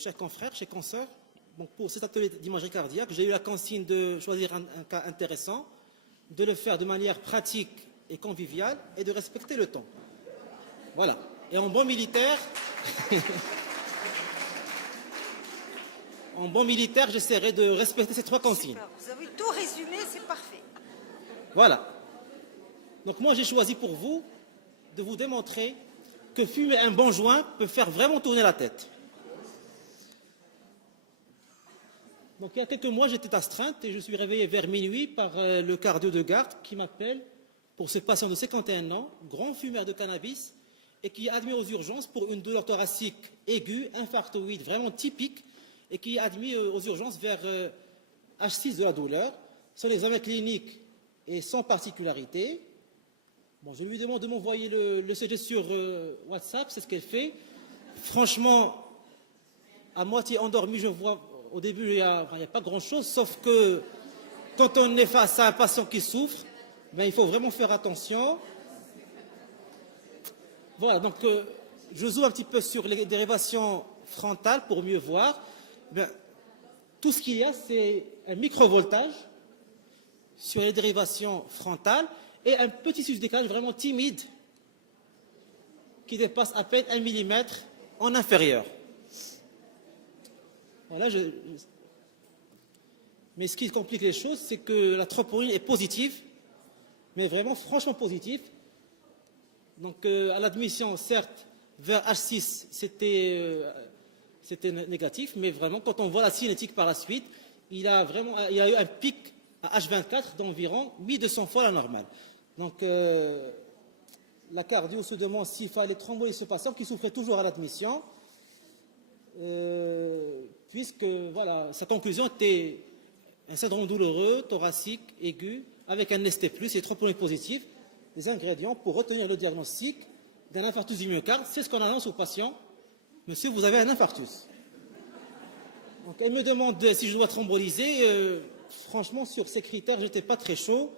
chers confrères, chers consoeurs, donc pour cet atelier d'imagerie cardiaque, j'ai eu la consigne de choisir un cas intéressant, de le faire de manière pratique et conviviale et de respecter le temps. Voilà. Et en bon militaire, j'essaierai de respecter ces 3 consignes. Super. Vous avez tout résumé, c'est parfait. Voilà. Donc moi, j'ai choisi pour vous de vous démontrer que fumer un bon joint peut faire vraiment tourner la tête. Donc il y a quelques mois, j'étais astreinte et je suis réveillé vers minuit par le cardio de garde qui m'appelle pour ce patient de 51 ans, grand fumeur de cannabis, et qui est admis aux urgences pour une douleur thoracique aiguë, infarctoïde, vraiment typique, et qui est admis aux urgences vers H6 de la douleur. Son examen clinique est sans particularité. Bon, je lui demande de m'envoyer le CG sur WhatsApp, c'est ce qu'elle fait. Franchement, à moitié endormi, je vois, au début, il n'y a pas grand-chose, sauf que quand on est face à un patient qui souffre, ben, il faut vraiment faire attention. Voilà, donc je zoome un petit peu sur les dérivations frontales pour mieux voir. Ben, tout ce qu'il y a, c'est un microvoltage sur les dérivations frontales et un petit décalage vraiment timide qui dépasse à peine 1 mm en inférieur. Voilà, mais ce qui complique les choses, c'est que la troponine est positive, mais vraiment franchement positive. Donc à l'admission, certes, vers H6, c'était négatif, mais vraiment, quand on voit la cinétique par la suite, il y a eu un pic à H24 d'environ 1200 fois la normale. Donc la cardio se demande s'il fallait trembler ce patient qui souffrait toujours à l'admission, puisque voilà, sa conclusion était un syndrome douloureux, thoracique, aigu, avec un ST+, et troponine positif, des ingrédients pour retenir le diagnostic d'un infarctus du myocarde. C'est ce qu'on annonce aux patients. Monsieur, vous avez un infarctus. Donc, elle me demande si je dois thromboliser. Franchement, sur ces critères, je n'étais pas très chaud.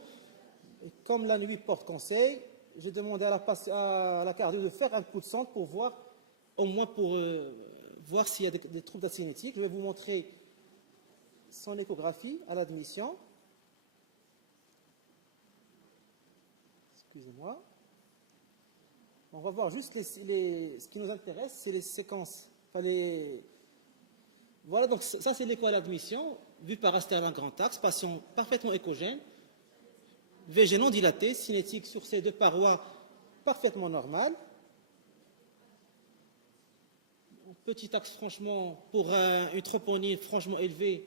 Et comme la nuit porte conseil, j'ai demandé à la cardio de faire un coup de sang pour voir, au moins pour voir s'il y a des troubles d'acinétique. Je vais vous montrer son échographie à l'admission. Excusez-moi. On va voir juste ce qui nous intéresse, c'est les séquences. Voilà, donc ça c'est l'écho à l'admission, vu par Asterlin grand axe, patient parfaitement échogène, VG non dilaté, cinétique sur ces 2 parois parfaitement normales. Petit axe franchement, pour une troponine franchement élevée,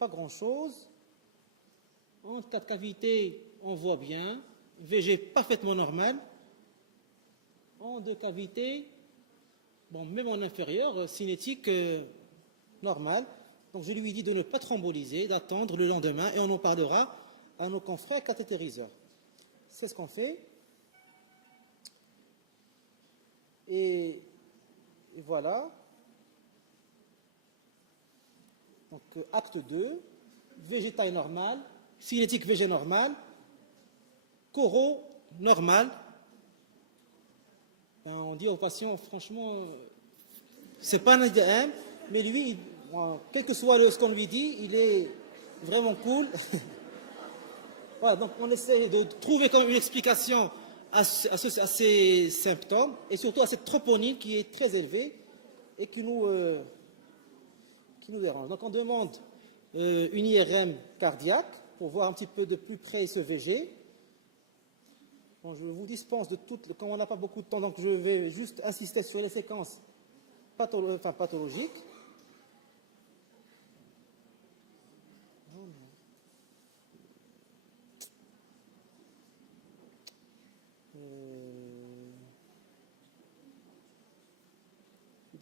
pas grand-chose. En 4 cavités, on voit bien. VG parfaitement normal. En 2 cavités, bon, même en inférieur, cinétique normale. Donc je lui dis de ne pas thromboliser, d'attendre le lendemain et on en parlera à nos confrères cathétériseurs. C'est ce qu'on fait. Et voilà. Donc acte 2, VG taille normale, cinétique VG normale, coro normal. Ben, on dit au patient, franchement, c'est pas un IDM, mais lui, quel que soit ce qu'on lui dit, il est vraiment cool. Voilà, donc on essaie de trouver comme une explication à ces symptômes et surtout à cette troponine qui est très élevée et qui nous dérange. Donc on demande une IRM cardiaque pour voir un petit peu de plus près ce VG. Bon, je vous dispense de toutes, comme on n'a pas beaucoup de temps, donc je vais juste insister sur les séquences pathologiques.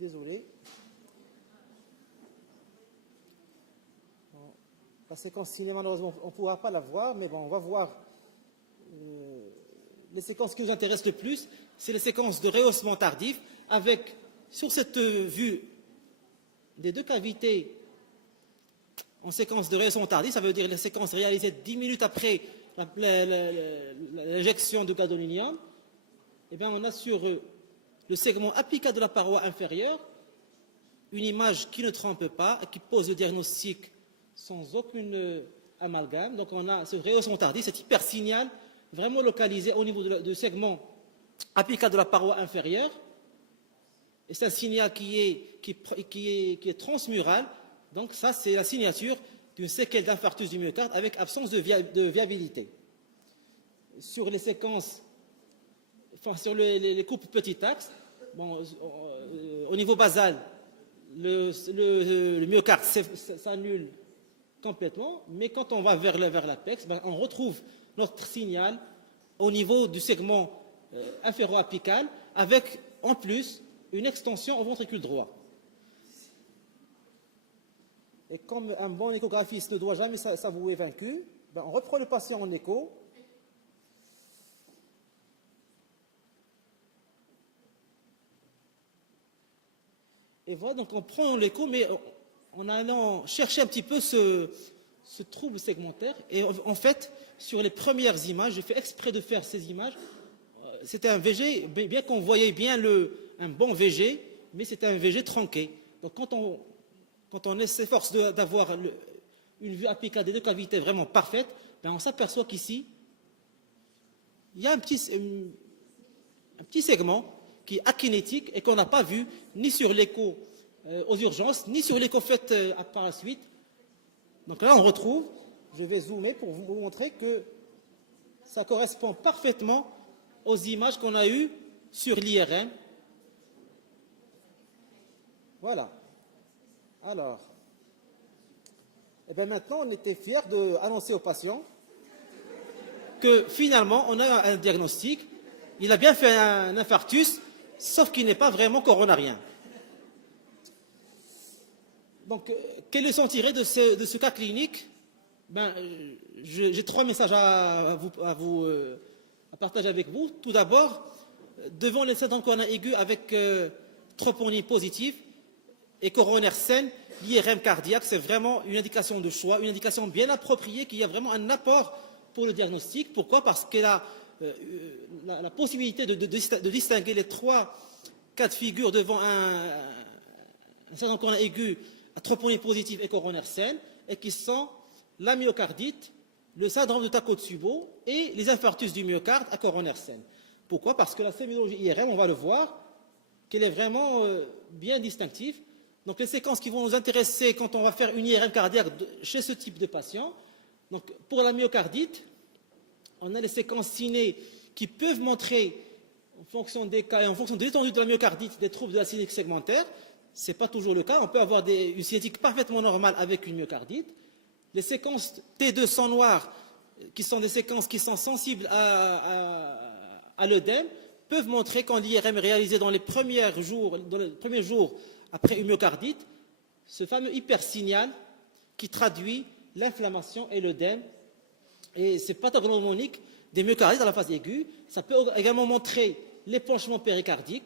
Désolé. Bon, la séquence ciné, malheureusement, on ne pourra pas la voir, mais bon, on va voir. Les séquences qui nous intéressent le plus, c'est les séquences de rehaussement tardif, avec, sur cette vue des 2 cavités en séquence de rehaussement tardif, ça veut dire les séquences réalisées 10 minutes après l'injection de gadolinium, eh bien, on a sur le segment apical de la paroi inférieure une image qui ne trompe pas, qui pose le diagnostic sans aucune amalgame. Donc on a ce rehaussement tardif, cet hypersignal vraiment localisé au niveau du segment apical de la paroi inférieure. Et c'est un signal qui est transmural. Donc ça, c'est la signature d'une séquelle d'infarctus du myocarde avec absence de viabilité. Sur les séquences, enfin sur les coupes petit axe, bon, au niveau basal, le myocarde s'annule complètement, mais quand on va vers l'apex, ben, on retrouve notre signal au niveau du segment inféro-apical avec en plus une extension au ventricule droit. Et comme un bon échographiste ne doit jamais s'avouer vaincu, ben on reprend le patient en écho. Et voilà, donc on prend l'écho, mais en allant chercher un petit peu ce trouble segmentaire. Et en fait, sur les premières images, j'ai fait exprès de faire ces images. C'était un VG, bien qu'on voyait bien un bon VG, mais c'était un VG tronqué. Donc quand on s'efforce d'avoir une vue apicale des deux cavités vraiment parfaite, ben on s'aperçoit qu'ici, il y a un petit segment qui est akinétique et qu'on n'a pas vu ni sur l'écho aux urgences, ni sur l'écho fait par la suite. Donc là, on retrouve, je vais zoomer pour vous montrer que ça correspond parfaitement aux images qu'on a eues sur l'IRM. Voilà. Alors, et bien maintenant, on était fiers d'annoncer aux patients que finalement, on a un diagnostic. Il a bien fait un infarctus, sauf qu'il n'est pas vraiment coronarien. Donc, quelle leçon tirer de ce cas clinique? Ben, j'ai 3 messages à partager avec vous. Tout d'abord, devant les syndromes coronaires aigus avec troponie positive et coronaire saine, l'IRM cardiaque, c'est vraiment une indication de choix, une indication bien appropriée, qui a vraiment un apport pour le diagnostic. Pourquoi? Parce qu'elle a la possibilité de distinguer les 3 cas de figure devant un syndrome coronaire aigu à troponie positive et coronaire saine, et qui sont la myocardite, le syndrome de Takotsubo et les infarctus du myocarde à coronaire saine. Pourquoi? Parce que la sémiologie IRM, on va le voir, qu'elle est vraiment bien distinctive. Donc les séquences qui vont nous intéresser quand on va faire une IRM cardiaque chez ce type de patient. Donc pour la myocardite, on a les séquences ciné qui peuvent montrer, en fonction des cas et en fonction de l'étendue de la myocardite, des troubles de la cinétique segmentaire. Ce n'est pas toujours le cas. On peut avoir une cinétique parfaitement normale avec une myocardite. Les séquences T2 sang noir, qui sont des séquences qui sont sensibles à l'œdème, peuvent montrer quand l'IRM est réalisé dans les premiers jours après une myocardite, ce fameux hypersignal qui traduit l'inflammation et l'œdème. Et c'est pathognomonique des myocardites à la phase aiguë. Ça peut également montrer l'épanchement péricardique.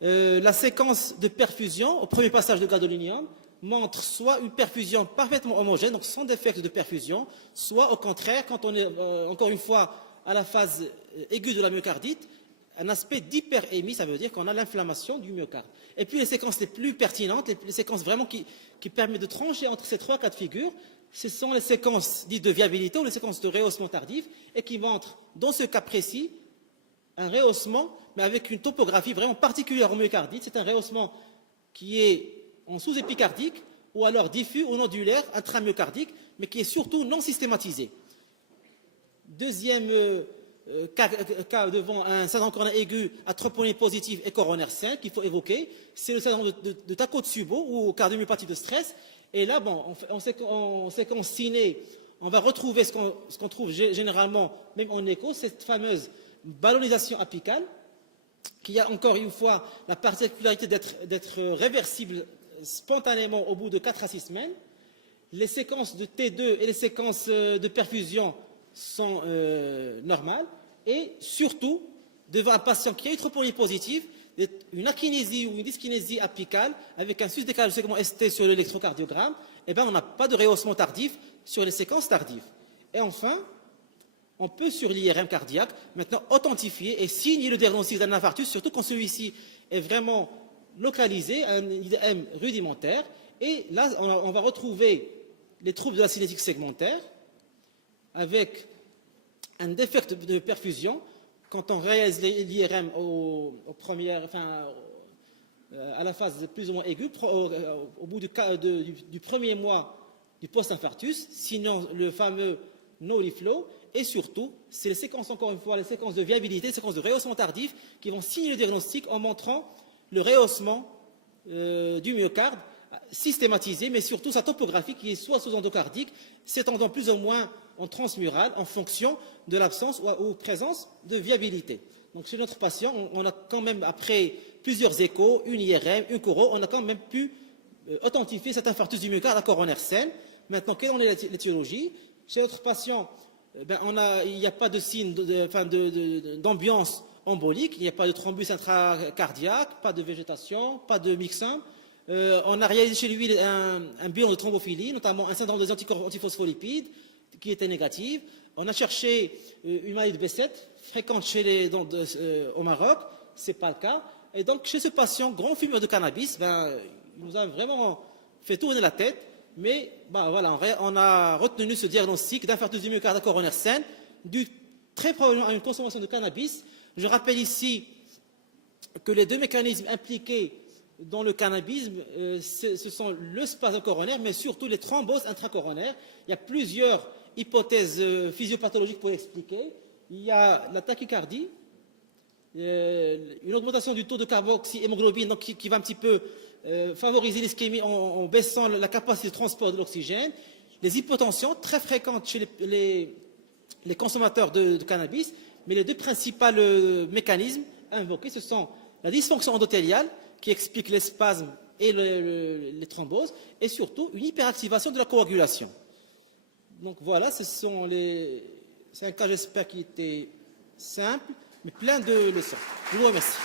La séquence de perfusion au premier passage de gadolinium montre soit une perfusion parfaitement homogène, donc sans défect de perfusion, soit au contraire, quand on est encore une fois à la phase aiguë de la myocardite, un aspect d'hyperémie, ça veut dire qu'on a l'inflammation du myocarde. Et puis les séquences les plus pertinentes, les séquences vraiment qui permettent de trancher entre ces 3 cas de figure, ce sont les séquences dites de viabilité ou les séquences de rehaussement tardif, et qui montrent, dans ce cas précis, un rehaussement, mais avec une topographie vraiment particulière au myocardite. C'est un rehaussement qui est en sous-épicardique, ou alors diffus ou nodulaire, intramyocardique, mais qui est surtout non systématisé. Deuxième cas devant un syndrome coronaire aigu à troponie positive et coronaire sain qu'il faut évoquer, c'est le syndrome de Takotsubo ou cardiomyopathie de stress. Et là, bon, en séquence ciné, on va retrouver ce qu'on trouve généralement, même en écho, cette fameuse ballonisation apicale, qui a encore une fois la particularité d'être réversible spontanément au bout de 4 à 6 semaines. Les séquences de T2 et les séquences de perfusion sont normales. Et surtout, devant un patient qui a une troponie positive, une akinésie ou une dyskinésie apicale avec un sus-décalage du segment ST sur l'électrocardiogramme, eh bien, on n'a pas de rehaussement tardif sur les séquences tardives. Et enfin, on peut, sur l'IRM cardiaque, maintenant authentifier et signer le diagnostic d'un infarctus, surtout quand celui-ci est vraiment localisé, un IDM rudimentaire, et là, on va retrouver les troubles de la cinétique segmentaire avec un défect de perfusion. Quand on réalise l'IRM à la phase plus ou moins aiguë, au bout du premier mois du post-infarctus, sinon le fameux no reflow, et surtout, c'est les séquences, encore une fois, les séquences de viabilité, les séquences de rehaussement tardif qui vont signer le diagnostic en montrant le rehaussement du myocarde systématisé, mais surtout sa topographie qui est soit sous-endocardique, s'étendant plus ou moins en transmural en fonction de l'absence ou présence de viabilité. Donc chez notre patient, on a quand même, après plusieurs échos, une IRM, une choro, on a quand même pu authentifier cet infarctus du myocarde à coronaire saine. Maintenant, quelle en est l'étiologie? Chez notre patient, il n'y a pas de signe d'ambiance embolique, il n'y a pas de thrombus intracardiaque, pas de végétation, pas de mixum. On a réalisé chez lui un bilan de thrombophilie, notamment un syndrome des anticorps antiphospholipides qui était négatif. On a cherché une maladie de B7 fréquente au Maroc, ce n'est pas le cas. Et donc, chez ce patient, grand fumeur de cannabis, il nous a vraiment fait tourner la tête. Mais voilà, on a retenu ce diagnostic d'infarctus du myocarde à coronaire saine, dû très probablement à une consommation de cannabis. Je rappelle ici que les deux mécanismes impliqués dans le cannabisme, ce sont le spasme coronaire, mais surtout les thromboses intracoronaires. Il y a plusieurs hypothèses physiopathologiques pour l'expliquer. Il y a la tachycardie, une augmentation du taux de carboxyhémoglobine donc qui va un petit peu favoriser l'ischémie en baissant la capacité de transport de l'oxygène, les hypotensions très fréquentes chez les consommateurs de cannabis, mais les deux principaux mécanismes invoqués, ce sont la dysfonction endothéliale qui explique les spasmes et les thromboses, et surtout une hyperactivation de la coagulation. Donc voilà, c'est un cas, j'espère, qui était simple, mais plein de leçons. Je vous remercie.